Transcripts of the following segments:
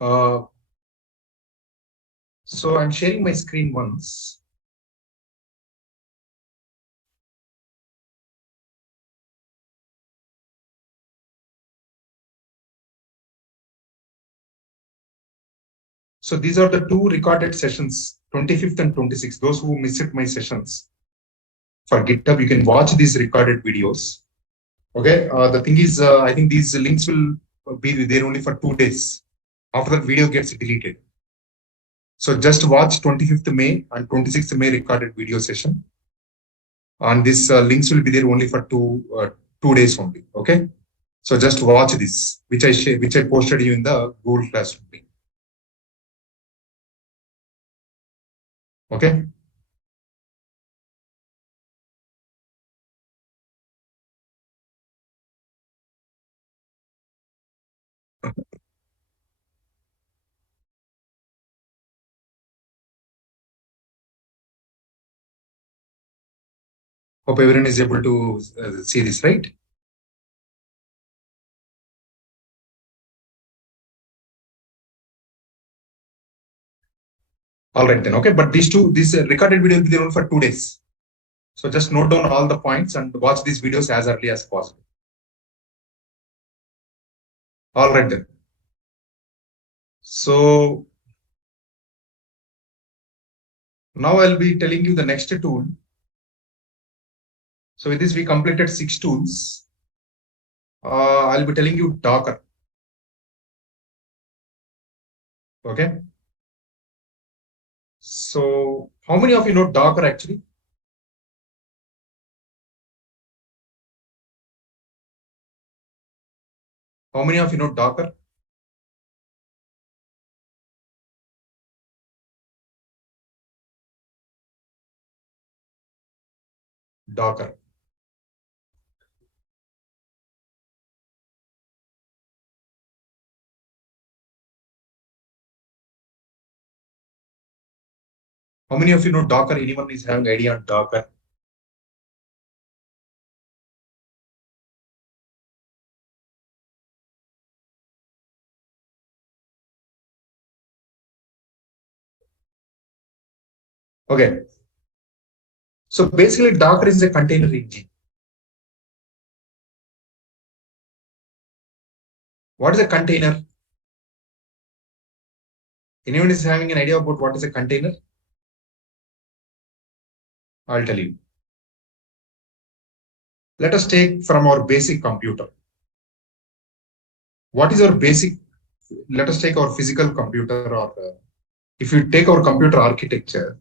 Uh, so I'm sharing my screen once. So these are the two recorded sessions, 25th and 26th. Those who missed my sessions for GitHub, you can watch these recorded videos. Okay. The thing is, I think these links will be there only for 2 days. After that, video gets deleted. So just watch 25th May and 26th May recorded video session. And these links will be there only for 2 days only. Okay. So just watch this, which I posted you in the Google Classroom. Okay. Hope everyone is able to see this, right? All right then. Okay. But this recorded video will be there only for 2 days. So just note down all the points and watch these videos as early as possible. All right then. So now I'll be telling you the next tool. So with this, we completed 6 tools. I'll be telling you Docker. Okay. So how many of you know Docker actually? How many of you know Docker? Docker. How many of you know Docker? Anyone is having idea on Docker? Okay. So basically, Docker is a container engine. What is a container? Anyone is having an idea about what is a container? I'll tell you. Let us take from our basic computer. What is our basic? Let us take our physical computer, or if you take our computer architecture.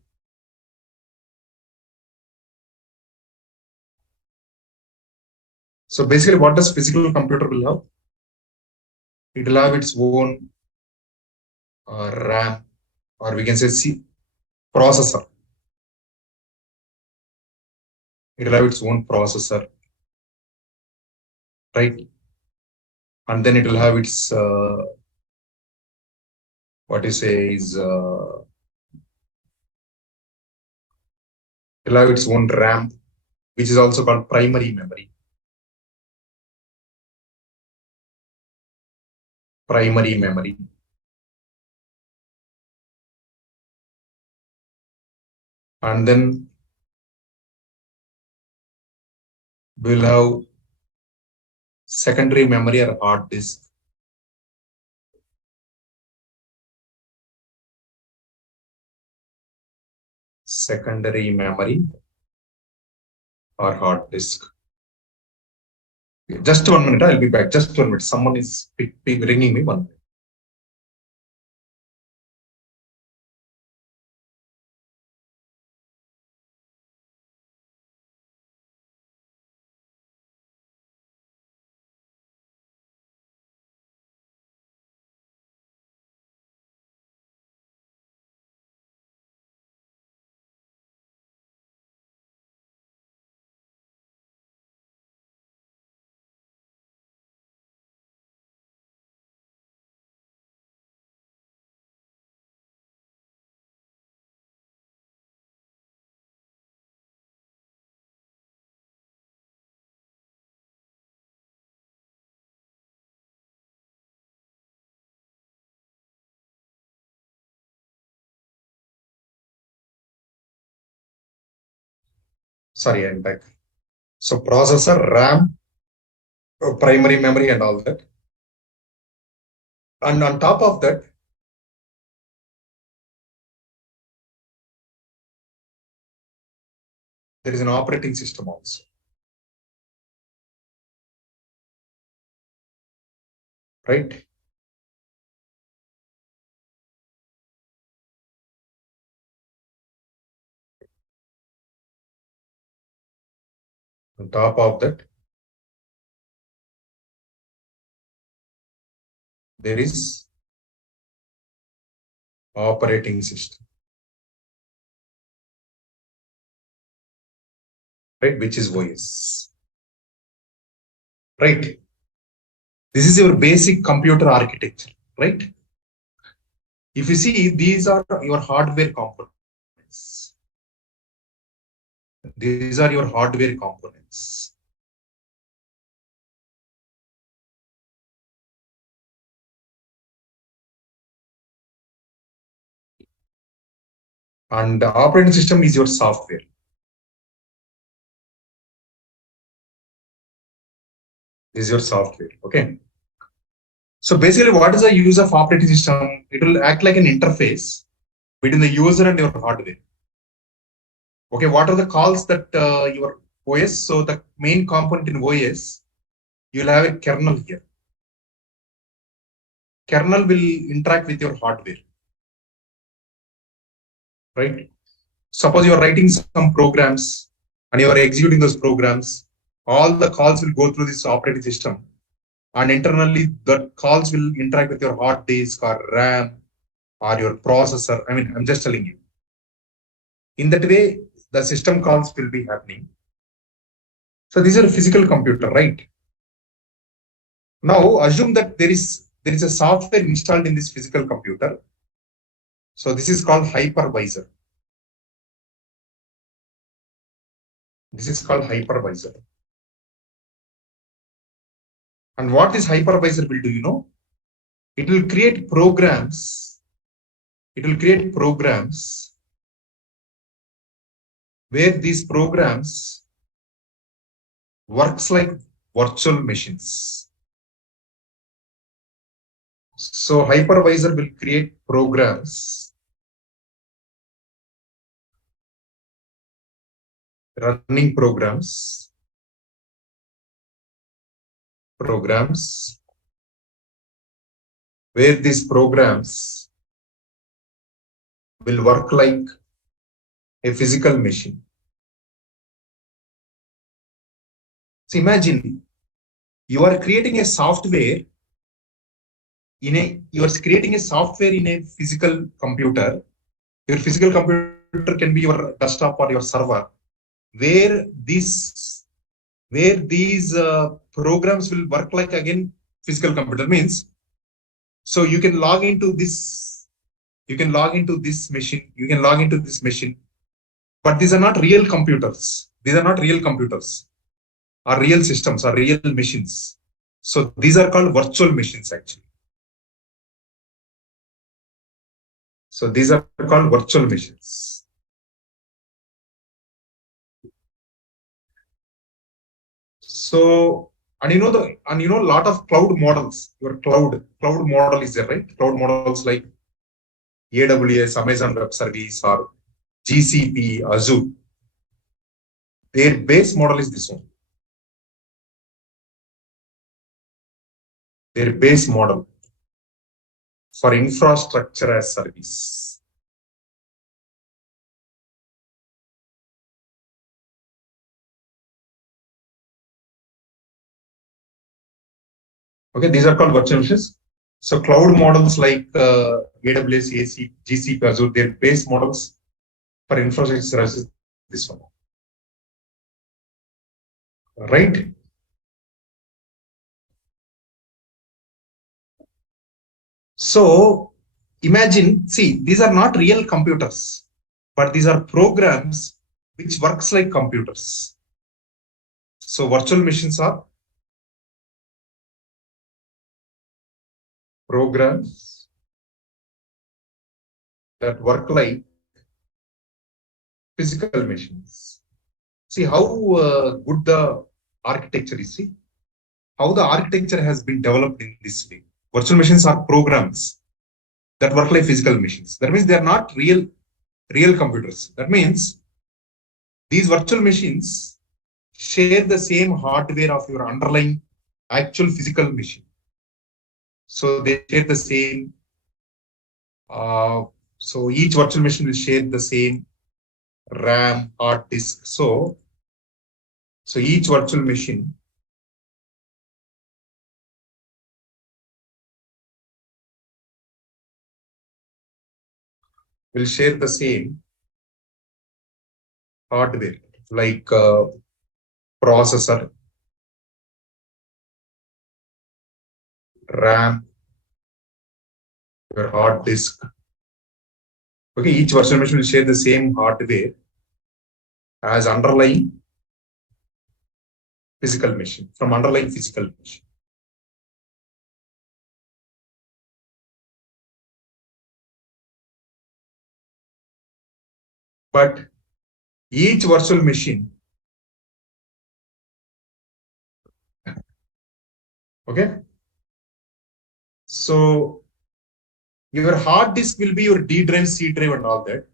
So basically, what does physical computer will have? It will have its own RAM, or we can say processor. It will have its own processor, right? And then it will have its what you say is it will have its own RAM, which is also called primary memory. Primary memory. And then we'll have secondary memory or hard disk. Secondary memory or hard disk. Just 1 minute, I'll be back. Just 1 minute. Someone is ringing me. 1 minute. Sorry, I'm back. So processor, RAM, primary memory and all that. And on top of that, there is an operating system also, right? On top of that, there is operating system, right? Which is OS, right? This is your basic computer architecture, right? If you see, these are your hardware components. These are your hardware components. And the operating system is your software. This is your software, okay? So basically, what is the use of operating system? It will act like an interface between the user and your hardware. Okay, what are the calls that your OS? So the main component in OS, you'll have a kernel here. Kernel will interact with your hardware, right? Suppose you're writing some programs and you're executing those programs, all the calls will go through this operating system. And internally, the calls will interact with your hard disk or RAM or your processor. I mean, I'm just telling you. In that way, the system calls will be happening. So these are a physical computer, right? Now assume that there is a software installed in this physical computer. So this is called hypervisor. This is called hypervisor. And what this hypervisor will do, you know, it will create programs. It will create programs where these programs works like virtual machines. So hypervisor will create programs running programs where these programs will work like a physical machine. So imagine you are creating a software in a physical computer. Your physical computer can be your desktop or your server, where these programs will work like again physical computer means. So you can log into this. You can log into this machine. You can log into this machine, but these are not real computers. These are not real computers, or real systems, or real machines. So these are called virtual machines actually. So these are called virtual machines. So, and you know, a lot of cloud models. Your cloud model is there, right? Cloud models like AWS, Amazon Web Service, or GCP, Azure. Their base model is this one. Their base model for infrastructure as service. Okay, these are called virtual machines. So cloud models like AWS, AC, GCP, Azure, their base models for infrastructure services, this one. Right? So imagine, see, these are not real computers, but these are programs which works like computers. So virtual machines are programs that work like physical machines. See how good the architecture is. See how the architecture has been developed in this way. Virtual machines are programs that work like physical machines. That means they are not real computers. That means these virtual machines share the same hardware of your underlying actual physical machine. So they share the same. So each virtual machine will share the same RAM, hard disk. So each virtual machine will share the same hardware like processor, RAM, your hard disk. Okay, each virtual machine will share the same hardware as underlying physical machine, from underlying physical machine. But each virtual machine, okay, so your hard disk will be your D drive, C drive, and all that.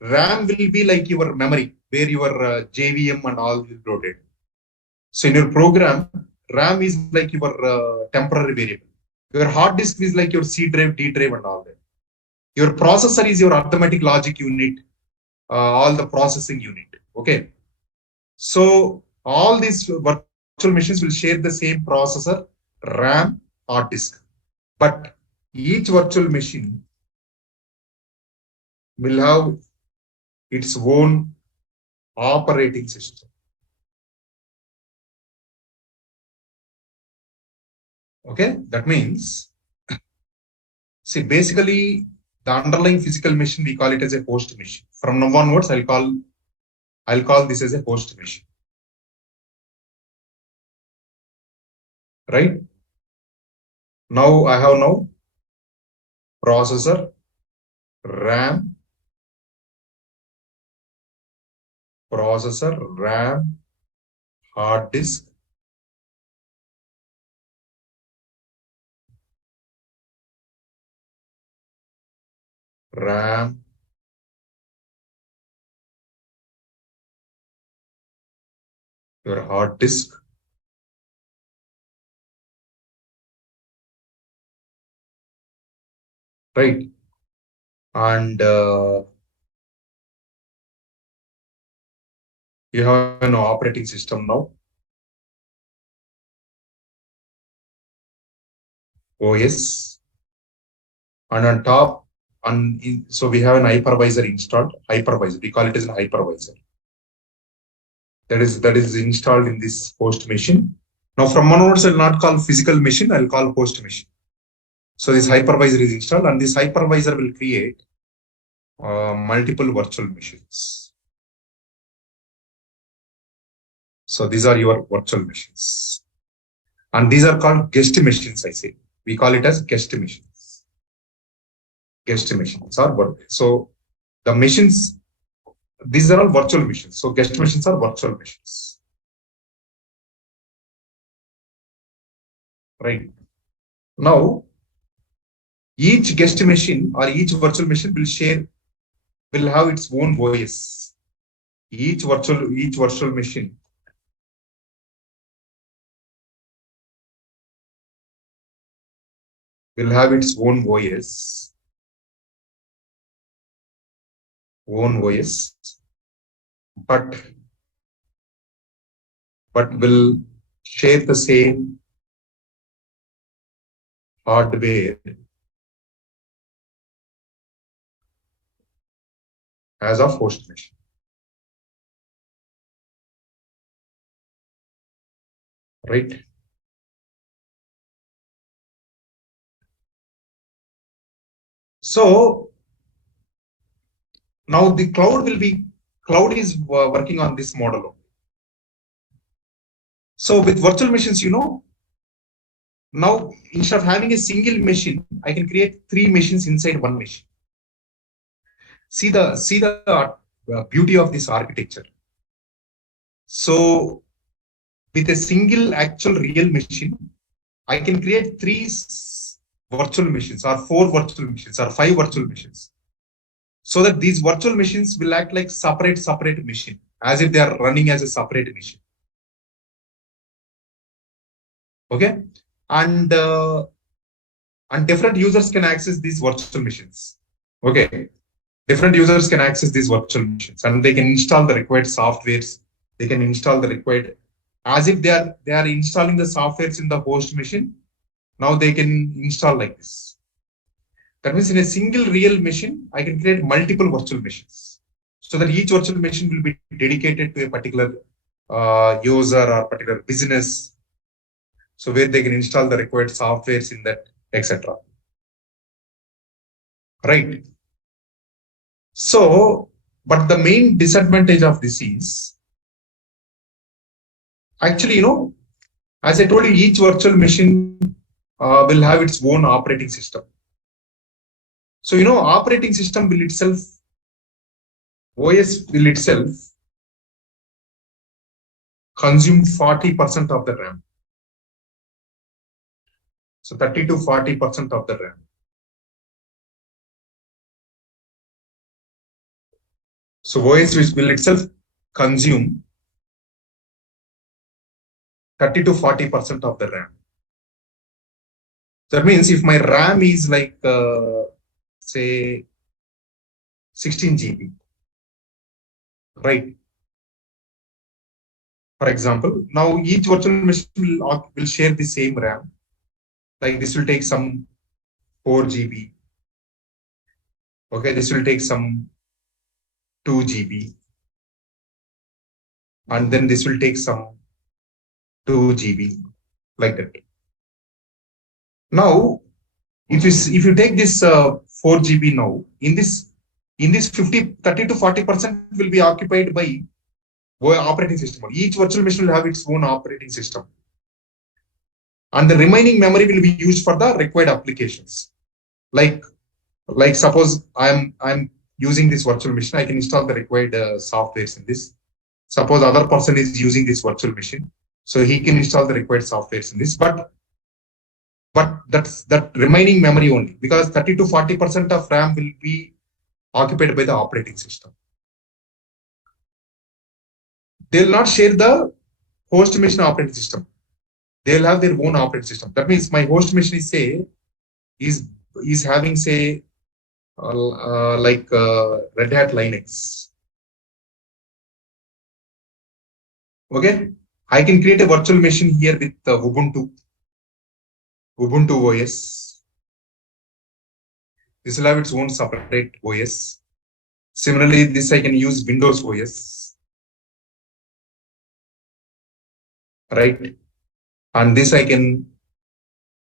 RAM will be like your memory, where your JVM and all will loaded. So in your program, RAM is like your temporary variable. Your hard disk is like your C drive, D drive, and all that. Your processor is your arithmetic logic unit, all the processing unit. Okay. So all these virtual machines will share the same processor, RAM, hard disk. But each virtual machine will have its own operating system. Okay, that means, see, basically the underlying physical machine, we call it as a host machine. From now onwards, I'll call this as a host machine. Right? Now I have now processor, RAM, hard disk, RAM, your hard disk, right? And you have an operating system now, OS, and on top, so we have an hypervisor installed. Hypervisor, we call it as a hypervisor. That is installed in this host machine. Now from onwards, I'll not call physical machine, I'll call host machine. So this hypervisor is installed, and this hypervisor will create multiple virtual machines. So these are your virtual machines. And these are called guest machines, I say. We call it as guest machines. Guest machines are so the machines, these are all virtual machines. So guest machines are virtual machines. Right. Now, each guest machine or each virtual machine will have its own OS. Each virtual machine will have its own OS. But will share the same hardware as a host machine. Right? So now the cloud is working on this model. So with virtual machines, now instead of having a single machine, I can create 3 machines inside one machine. See the beauty of this architecture. So with a single actual real machine, I can create virtual machines or 4 virtual machines or 5 virtual machines. So that these virtual machines will act like separate machine, as if they are running as a separate machine. Okay. And different users can access these virtual machines. Okay. Different users can access these virtual machines and they can install the required softwares. They can install the required, as if they are installing the softwares in the host machine. Now they can install like this. That means in a single real machine, I can create multiple virtual machines. So that each virtual machine will be dedicated to a particular user or particular business. So where they can install the required softwares in that, etc. Right. So, but the main disadvantage of this is actually, as I told you, each virtual machine will have its own operating system. So, operating system will itself, OS will itself consume 40% of the RAM. So 30 to 40% of the RAM. So OS will itself consume 30 to 40% of the RAM. That means if my RAM is like, say, 16 GB, right? For example, now each virtual machine will share the same RAM. Like this will take some 4 GB. Okay, this will take some 2 GB. And then this will take some 2 GB, like that. Now, if you take this 4 GB now, in this 30 to 40% will be occupied by operating system. Each virtual machine will have its own operating system. And the remaining memory will be used for the required applications. Like suppose I'm using this virtual machine, I can install the required softwares in this. Suppose other person is using this virtual machine, so he can install the required softwares in this. But that remaining memory only, because 30 to 40% of RAM will be occupied by the operating system. They will not share the host machine operating system. They will have their own operating system. That means my host machine is having, say, like Red Hat Linux. Okay, I can create a virtual machine here with Ubuntu OS. This will have its own separate OS. Similarly, this I can use Windows OS, right? And this I can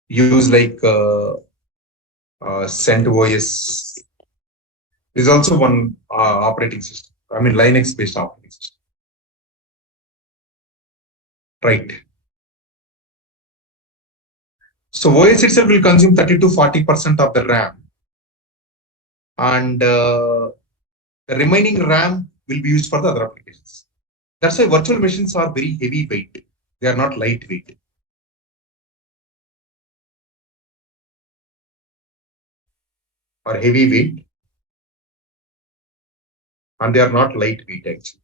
use like CentOS. This is also one operating system. I mean, Linux-based operating system, right? So OS itself will consume 30 to 40% of the RAM, and the remaining RAM will be used for the other applications. That's why virtual machines are very heavy weight. They are not lightweight. Or heavy weight, and they are not lightweight actually.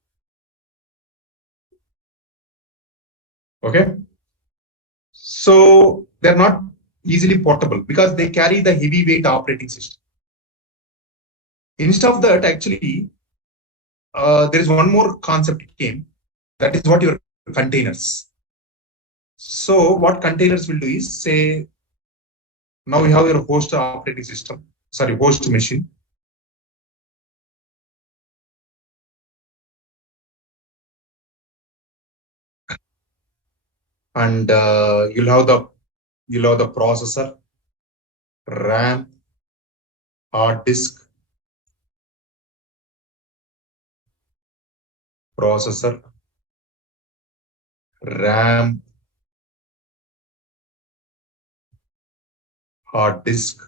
Okay. So they're not easily portable because they carry the heavyweight operating system. Instead of that, actually, there is one more concept came. That is what your containers. So what containers will do is, say, now you have your host operating system, sorry, host machine. And you'll have the processor, RAM, hard disk, processor, RAM, hard disk,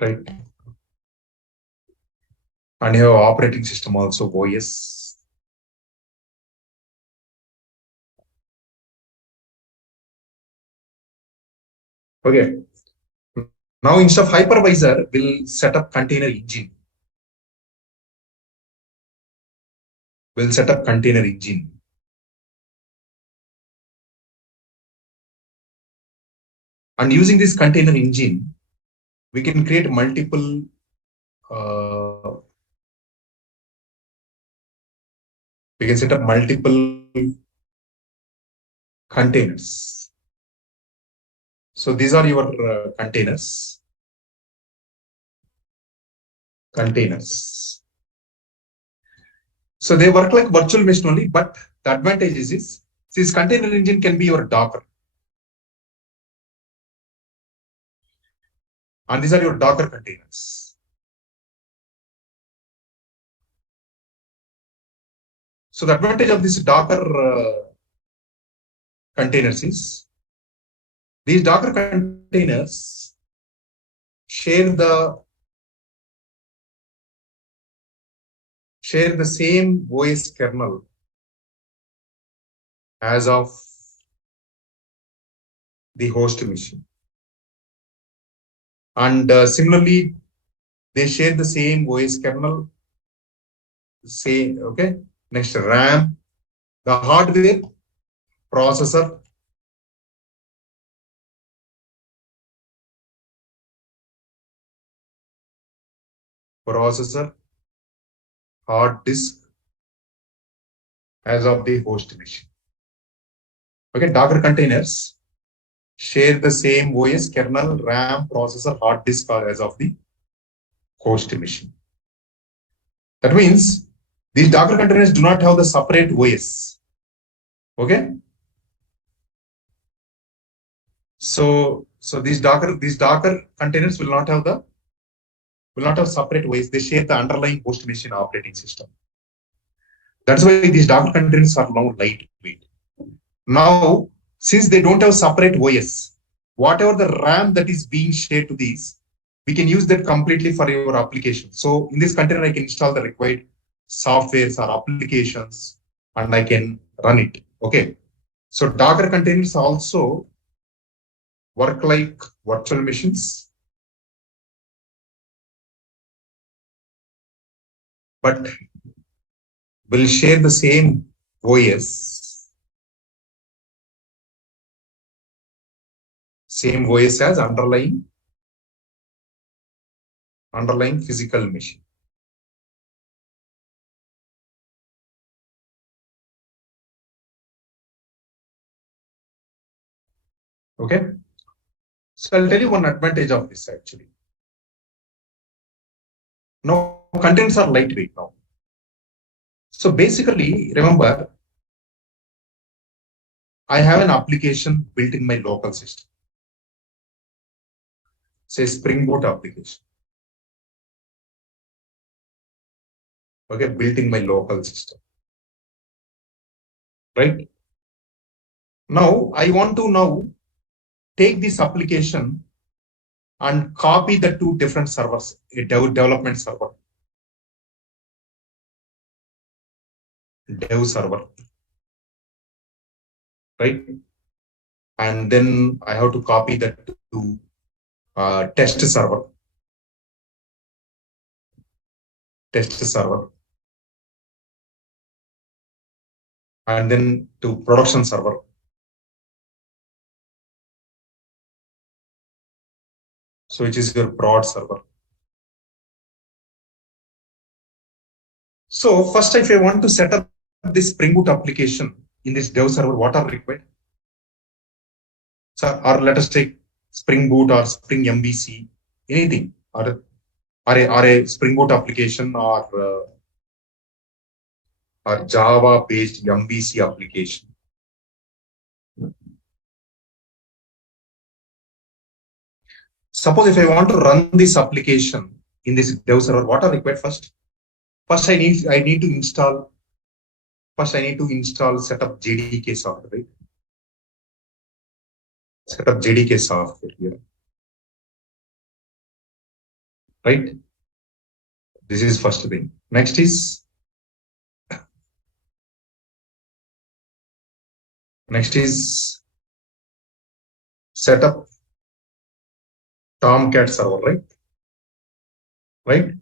right? And you have operating system also, OS. Okay. Now instead of hypervisor, we'll set up container engine. We'll set up container engine. And using this container engine, we can create multiple we can set up multiple containers. So these are your containers. So they work like virtual machine only, but the advantage is this container engine can be your Docker. And these are your Docker containers. So the advantage of this Docker containers is these Docker containers share the same OS kernel as of the host machine. And similarly, they share the same OS kernel. Okay. Next, RAM, the hardware, processor, hard disk as of the host machine. Okay, Docker containers share the same OS, kernel, RAM, processor, hard disk as of the host machine. That means these Docker containers do not have the separate OS. Okay. So these Docker containers will not have separate OS. They share the underlying host machine operating system. That's why these Docker containers are now lightweight. Now, since they don't have separate OS, whatever the RAM that is being shared to these, we can use that completely for your application. So in this container, I can install the required softwares or applications and I can run it. Okay. So Docker containers also work like virtual machines, but will share the same OS, as underlying physical machine. Okay. So I'll tell you one advantage of this actually. Now containers are lightweight now. So basically, remember, I have an application built in my local system. Say Spring Boot application. Okay, built in my local system. Right? Now I want to take this application and copy the two different servers, a development server, dev server, right? And then I have to copy that to test server, and then to production server. So which is your prod server. So first, if I want to set up this Spring Boot application in this dev server, what are required? So, or let us take Spring Boot or Spring MVC, anything, or a Spring Boot application or Java-based MVC application. Suppose if I want to run this application in this dev server, what are required first? First, I need to install. First, I need to install setup JDK software, right? Set up JDK software here, right? This is first thing. Next is set up Tomcat server, right? Right.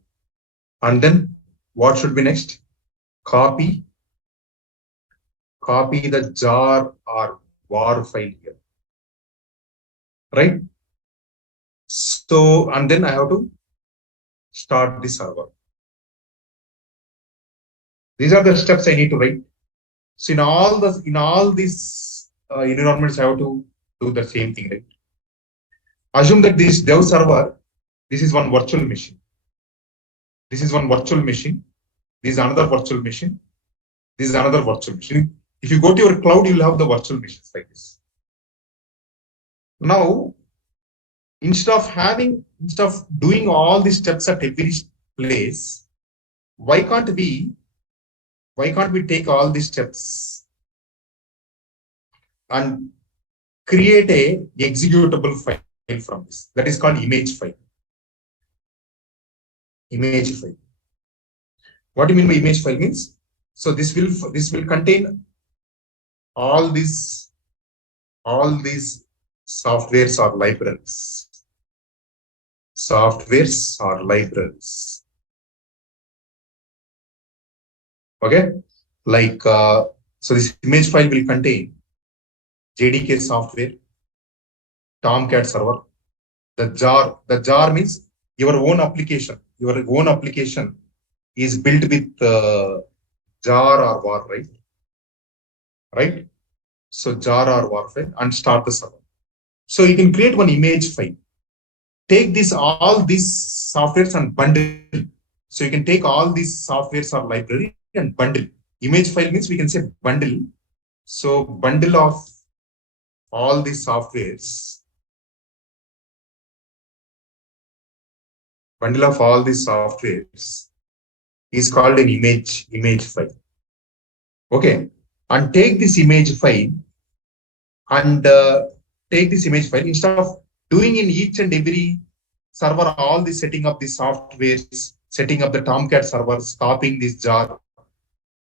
And then what should be next? Copy the jar or var file here, right? So, and then I have to start the server. These are the steps I need to write. So in all these environments, I have to do the same thing, right? Assume that this dev server, this is one virtual machine. This is one virtual machine. This is another virtual machine. This is another virtual machine. If you go to your cloud, you'll have the virtual machines like this. Now, instead of doing all these steps at every place, why can't we take all these steps and create a executable file from this? That is called image file. Image file. What do you mean by image file means? So this will contain all these softwares or libraries. Okay, like so this image file will contain JDK software, Tomcat server, the jar. The jar means your own application. Your own application is built with jar or var, right? Right. So jar or var file and start the server. So you can create one image file. Take all these softwares and bundle. So you can take all these softwares or library and bundle. Image file means we can say bundle. So bundle of all these softwares. Bundle of all these softwares is called an image file. Okay. And take this image file and instead of doing in each and every server all the setting up the softwares, setting up the Tomcat servers, copying this jar,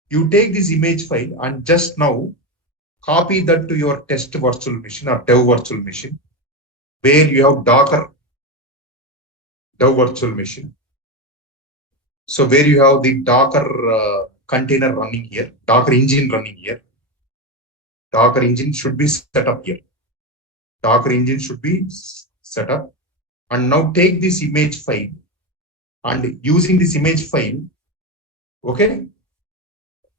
you take this image file and just now copy that to your test virtual machine or dev virtual machine, where you have Docker dev virtual machine. So where you have the Docker container running here, Docker engine running here. Docker engine should be set up here. Docker engine should be set up. And now take this image file and using this image file, okay,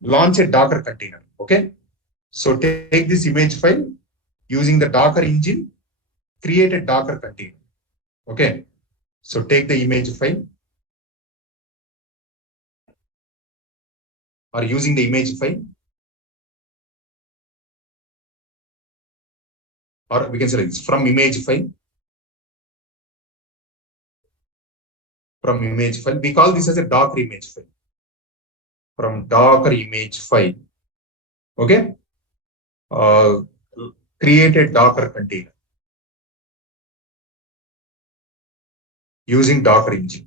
launch a Docker container. Okay. So take this image file using the Docker engine, create a Docker container. Okay. So take the image file or using the image file, or we can say it's from image file. From image file, we call this as a Docker image file. From Docker image file, okay, create a Docker container using Docker engine.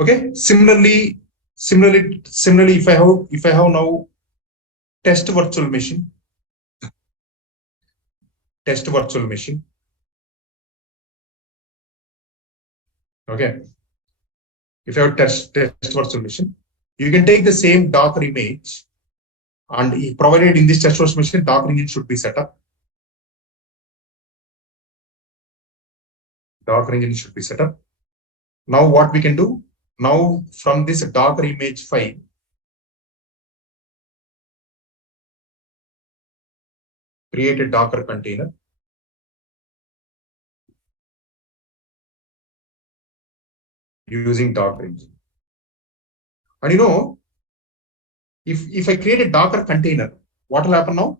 Okay. Similarly, if I have now test virtual machine. Okay. If you have test virtual machine, you can take the same Docker image and provided in this test virtual machine, Docker engine should be set up. Docker engine should be set up. Now what we can do? Now from this Docker image file, create a Docker container. Using Docker engine. And you know, if I create a Docker container, what will happen now?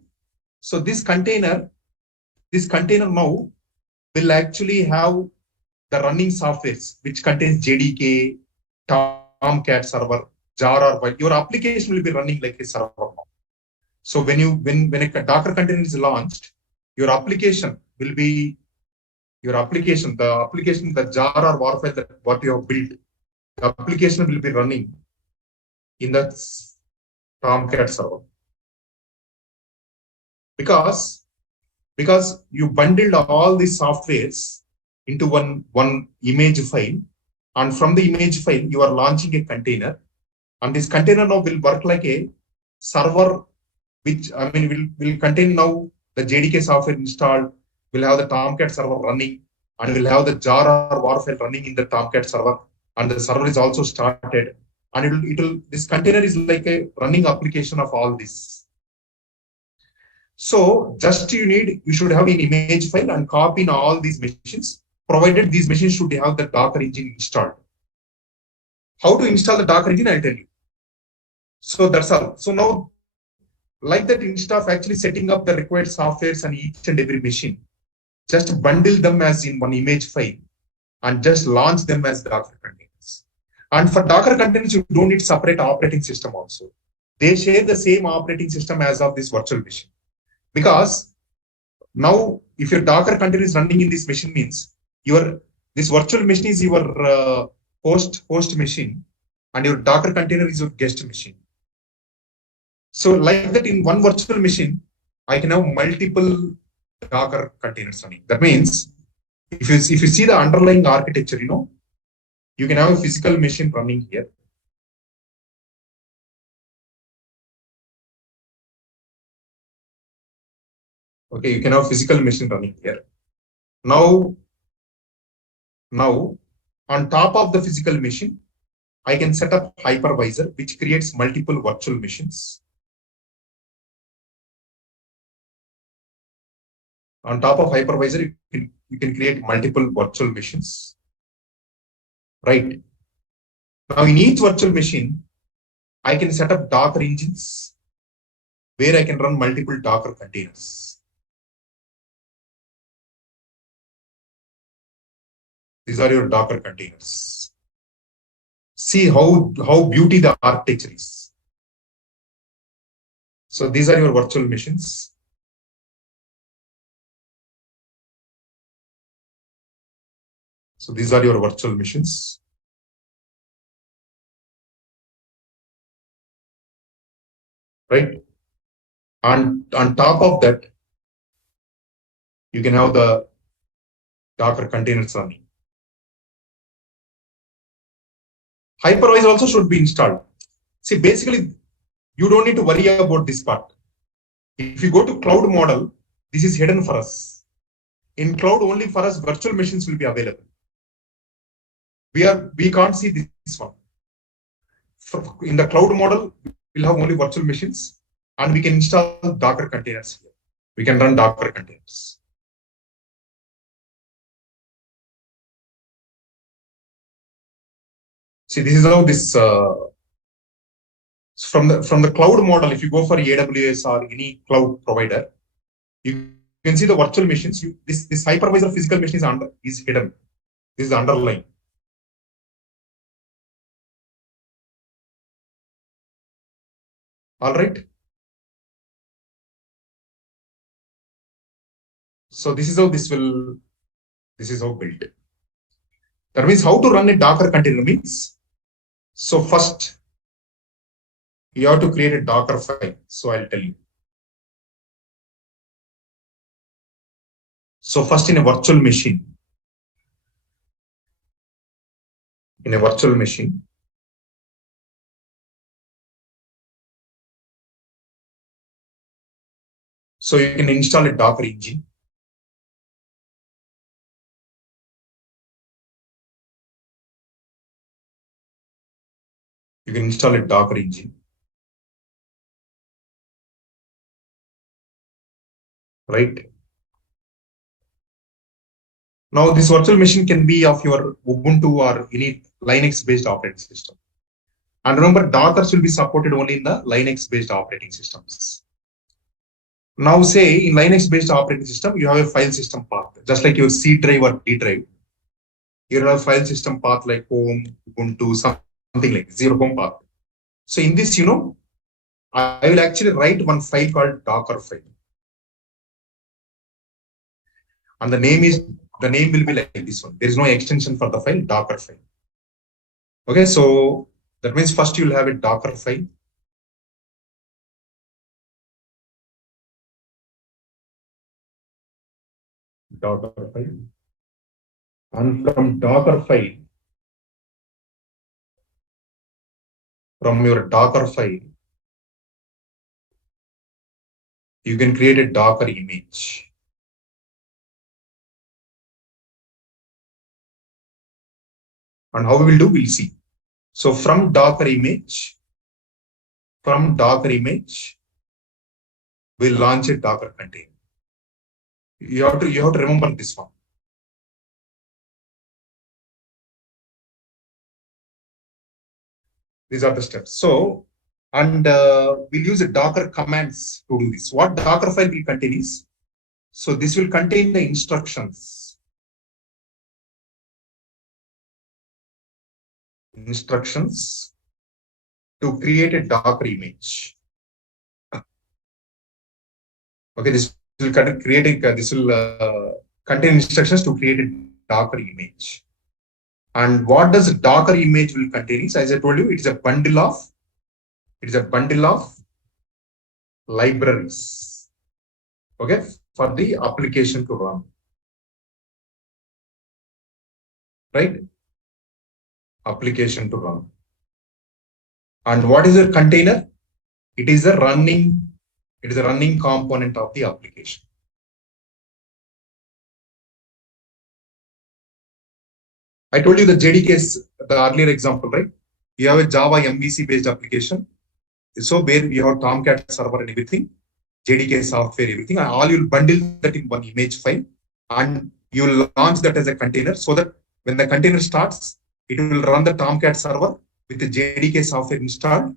So this container now will actually have the running softwares, which contains JDK, Tomcat server, jar, or your application will be running like a server now. So when a Docker container is launched, your application will be the application, the jar or war file that what you have built, the application will be running in the Tomcat server. Because you bundled all these softwares into one image file, and from the image file you are launching a container, and this container now will work like a server, which will contain now the JDK software installed, will have the Tomcat server running, and will have the jar or war file running in the Tomcat server, and the server is also started, and this container is like a running application of all this. So just you should have an image file and copy in all these machines, provided these machines should have the Docker engine installed. How to install the Docker engine, I'll tell you. So that's all. So now, like that, instead of actually setting up the required softwares on each and every machine, just bundle them as in one image file and just launch them as Docker containers. And for Docker containers, you don't need separate operating system also. They share the same operating system as of this virtual machine. Because now, if your Docker container is running in this machine, means this virtual machine is your host machine, and your Docker container is your guest machine. So like that, in one virtual machine, I can have multiple Docker containers running. That means if you see the underlying architecture, you can have a physical machine running here. Okay, you can have physical machine running here. Now, on top of the physical machine, I can set up hypervisor, which creates multiple virtual machines. On top of hypervisor, you can create multiple virtual machines. Right. Now, in each virtual machine, I can set up Docker engines where I can run multiple Docker containers. These are your Docker containers. See how beauty the architecture is. So these are your virtual machines. So these are your virtual machines. Right? And on top of that, you can have the Docker containers running. Hypervisor also should be installed. See, basically, you don't need to worry about this part. If you go to cloud model, this is hidden for us. In cloud, only for us, virtual machines will be available. We can't see this one. In the cloud model, we'll have only virtual machines, and we can install Docker containers here. We can run Docker containers. See, this is how this from the cloud model. If you go for AWS or any cloud provider, you can see the virtual machines. This hypervisor physical machine is hidden. This is underlying. All right. So this is how built. That means how to run a Docker container means. So first, you have to create a Docker file. So I'll tell you. So first, in a virtual machine, so you can install a Docker engine. You can install a Docker engine. Right? Now, this virtual machine can be of your Ubuntu or any Linux-based operating system. And remember, Dockers will be supported only in the Linux-based operating systems. Now, say in Linux-based operating system, you have a file system path, just like your C drive or D drive. You have a file system path like home, Ubuntu, something like 0 home path. So in this, I will actually write one file called Docker file. And the name will be like this one. There is no extension for the file, Docker file. Okay, so that means first you'll have a Docker file. Docker file. And from Docker file, from your Docker file, you can create a Docker image. And how we will do, we'll see. So from Docker image, we'll launch a Docker container. You have to remember this one. These are the steps. So, and we'll use a Docker commands to do this. What Docker file will contain is, so this will contain the instructions. Instructions to create a Docker image. Okay, this will contain instructions to create a Docker image. And what does Docker image will contain is, as I told you, it is a bundle of libraries. Okay, for the application to run. Right? Application to run. And what is a container? It is a running component of the application. I told you the JDKs, the earlier example, right? You have a Java MVC based application. So where you have Tomcat server and everything, JDK software, everything, and all you'll bundle that in one image file, and you'll launch that as a container so that when the container starts, it will run the Tomcat server with the JDK software installed,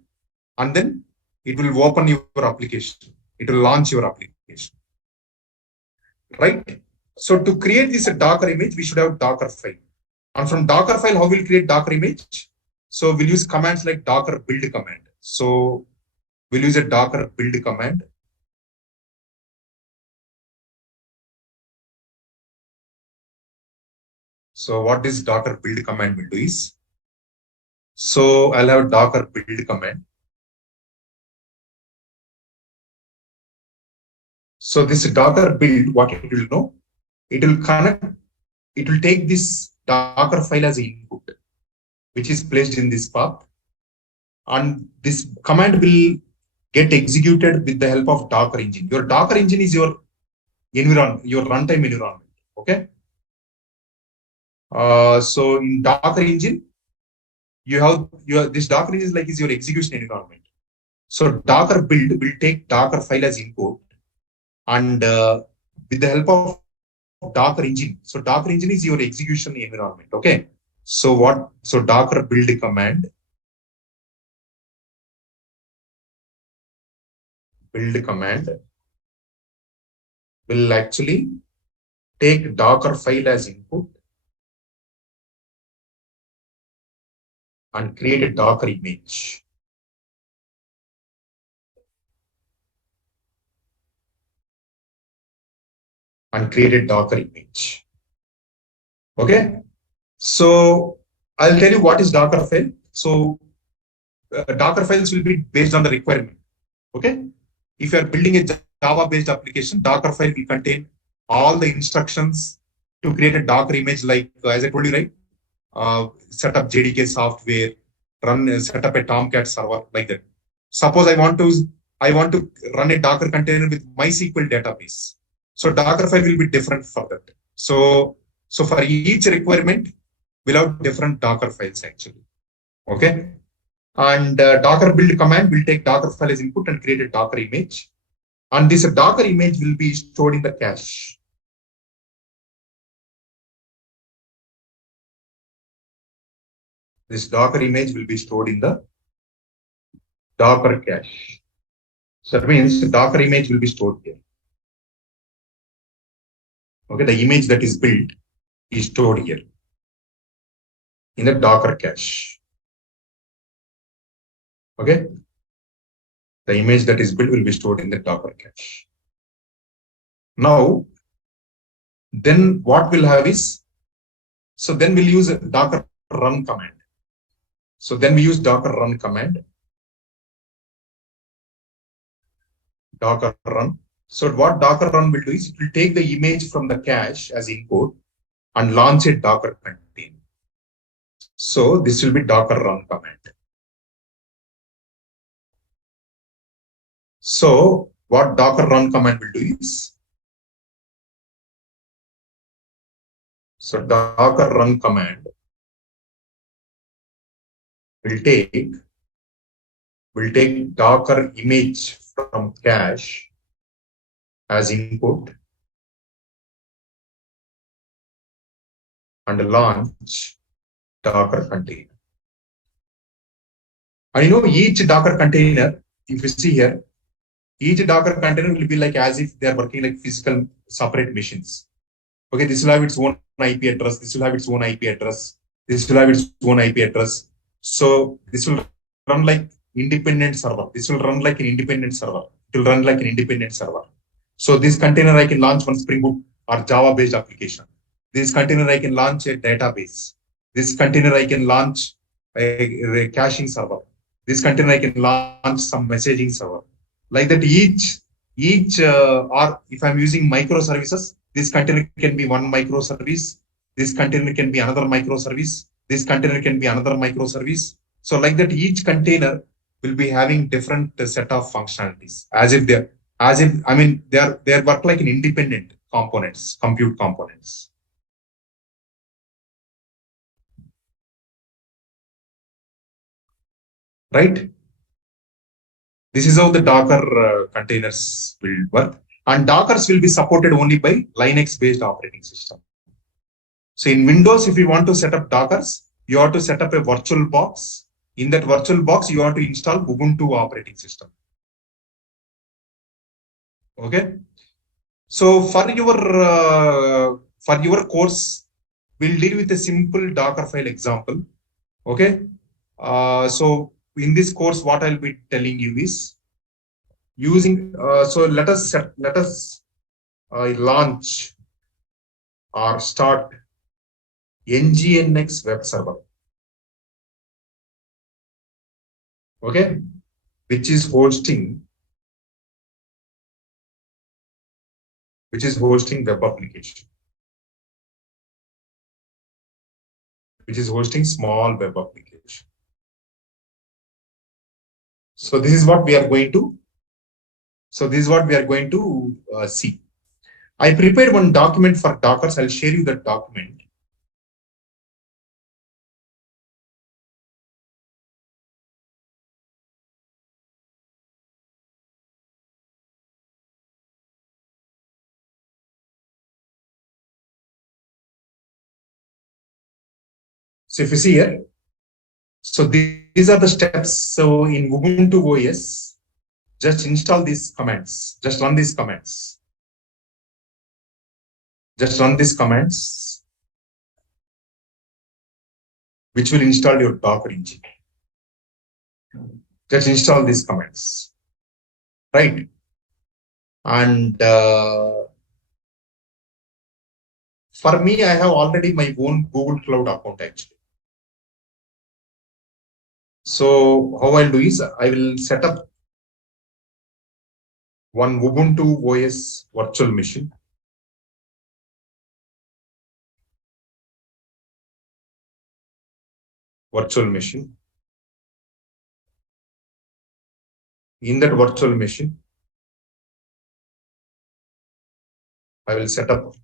and then it will open your application. It will launch your application. Right? So to create this Docker image, we should have Docker file. And from Docker file, how we'll create Docker image? So we'll use commands like Docker build command. So we'll use a Docker build command. So what this Docker build command will do is, so I'll have Docker build command. So this Docker build, what it will know, it will take this Docker file as input, which is placed in this path. And this command will get executed with the help of Docker engine. Your Docker engine is your environment, your runtime environment. Okay. So in Docker engine, you have this Docker engine is your execution environment. So Docker build will take Docker file as input, and with the help of Docker engine. So Docker engine is your execution environment. Okay. So Docker build command will actually take Docker file as input and create a Docker image. Okay. So I'll tell you what is Docker file. So Docker files will be based on the requirement. Okay. If you are building a Java based application, Docker file will contain all the instructions to create a Docker image, like as I told you, right? Set up JDK software, set up a Tomcat server, like that. Suppose I want to run a Docker container with MySQL database. So Docker file will be different for that. So for each requirement, we'll have different Docker files actually. Okay. And Docker build command will take Docker file as input and create a Docker image. And this Docker image will be stored in the cache. This Docker image will be stored in the Docker cache. So that means the Docker image will be stored here. Okay, the image that is built is stored here in the Docker cache. Okay, the image that is built will be stored in the Docker cache. Now, Then what we'll have is, so then we'll use a Docker run command. So then we use Docker run command, Docker run. So what Docker run will do is it will take the image from the cache as input and launch a Docker container. So this will be Docker run command. So what Docker run command will do is, so Docker run command will take Docker image from cache as input and launch Docker container. And each Docker container, if you see here, each Docker container will be like as if they are working like physical separate machines. Okay, this will have its own IP address. This will have its own IP address. This will have its own IP address. So this will run like independent server. This will run like an independent server. It will run like an independent server. So this container I can launch one Spring Boot or Java-based application. This container I can launch a database. This container I can launch a caching server. This container I can launch some messaging server. Like that, each or if I'm using microservices, this container can be one microservice. This container can be another microservice. This container can be another microservice. So like that, each container will be having different set of functionalities they work like an independent components, compute components. Right? This is how the Docker containers will work. And Dockers will be supported only by Linux-based operating system. So in Windows, if you want to set up Dockers, you have to set up a virtual box. In that virtual box, you have to install Ubuntu operating system. Okay. So for your course, we'll deal with a simple Docker file example. Okay. So in this course, what I'll be telling you is using. So let us launch or start NGNX web server. Okay, which is hosting web application, which is hosting small web application. So this is what we are going to. See. I prepared one document for Dockers. I'll share you that document. So if you see here, so these are the steps. So in Ubuntu OS, just install these commands. Just run these commands. Which will install your Docker engine. Just install these commands, right? And for me, I have already my own Google Cloud account actually. So how I'll do is I will set up one Ubuntu OS virtual machine. In that virtual machine, I will set up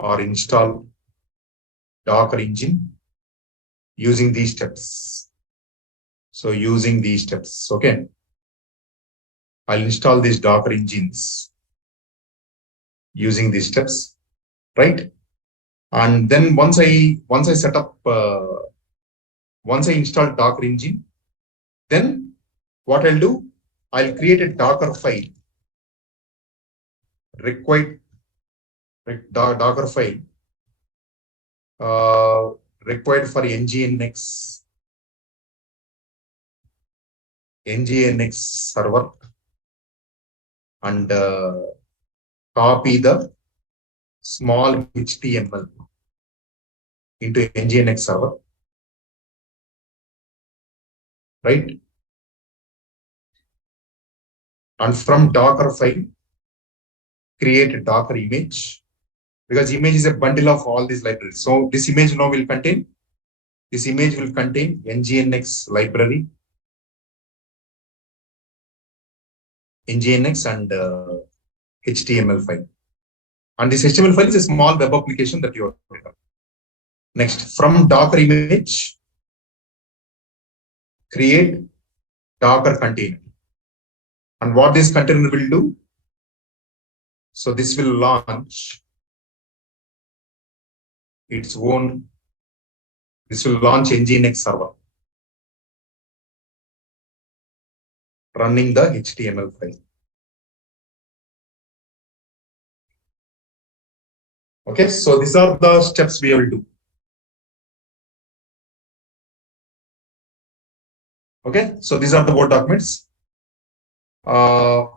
or install Docker engine using these steps. So using these steps, okay. I'll install these Docker engines using these steps, right? And then once I set up, once I install Docker engine, then what I'll do, I'll create a Docker file, Docker file required for NGNX server, and copy the small HTML into Nginx server, right? And from Docker file, create a Docker image, because image is a bundle of all these libraries. So this image now will contain, Nginx library, Nginx and HTML file. And this HTML file is a small web application that you have. Next, from Docker image, create Docker container. And what this container will do, so this will launch its own, this will launch Nginx server running the HTML file. Okay, so these are the steps we will do. Okay, so these are the Word documents. So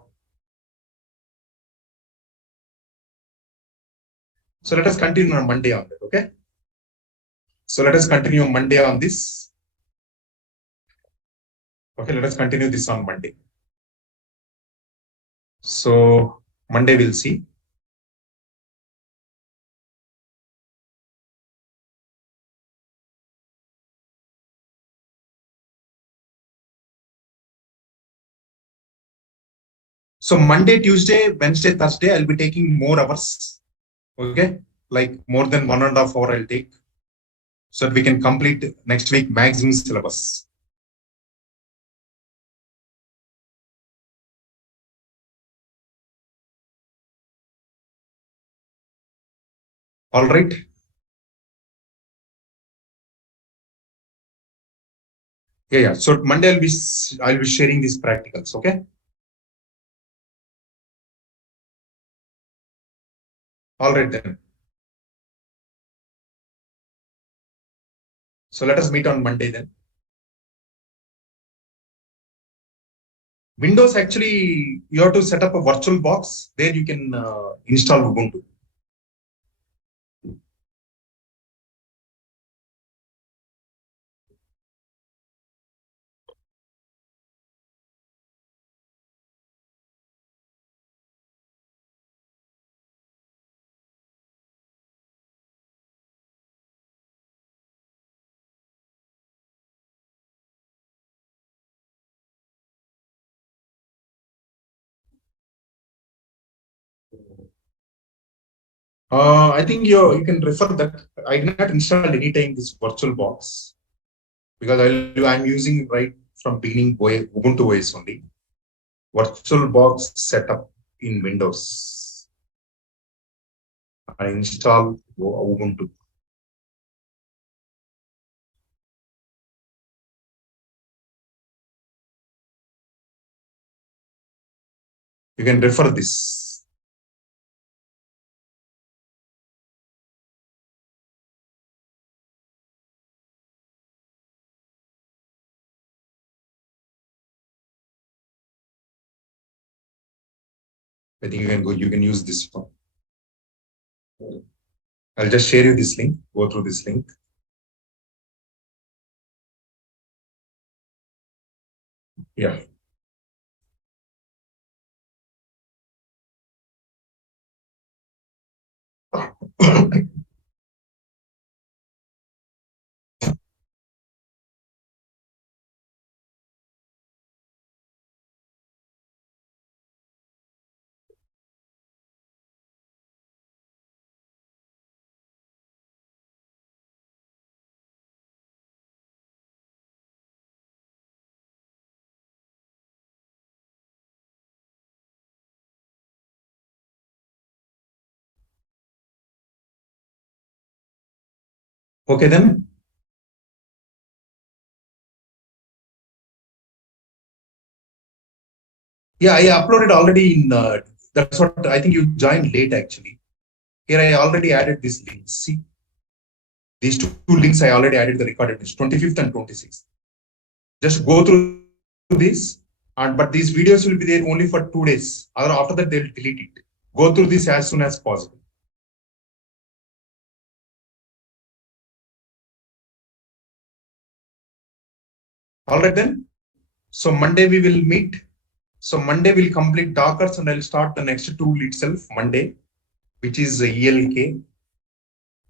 let us continue on Monday on that. Okay, so let us continue on Monday on this. Okay, let us continue this on Monday. So Monday we'll see. So Monday, Tuesday, Wednesday, Thursday, I'll be taking more hours. Okay, like more than 1.5 hours I'll take, so that we can complete next week maximum syllabus. All right. Yeah. So Monday I'll be sharing these practicals. Okay. All right then. So let us meet on Monday then. Windows, actually, you have to set up a virtual box. There you can install Ubuntu. I think you can refer that. I did not install anytime this virtual box, because I'm using right from beginning Ubuntu OS only. Virtual box setup in Windows. I install Ubuntu. You can refer this. I think you can go. You can use this one. I'll just share you this link. Go through this link. Yeah. Okay then. Yeah, I uploaded already in. That's what I think you joined late actually. Here I already added this link. See, these two links I already added the recorded list, 25th and 26th. Just go through this, but these videos will be there only for 2 days. After that they'll delete it. Go through this as soon as possible. All right then. So Monday we will meet. So Monday we'll complete Dockers and I'll start the next tool itself Monday, which is ELK.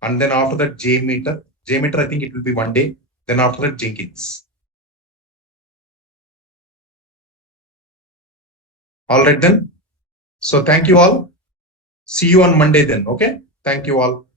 And then after that JMeter. JMeter, I think it will be one day. Then after that Jenkins. All right then. So thank you all. See you on Monday then. Okay. Thank you all.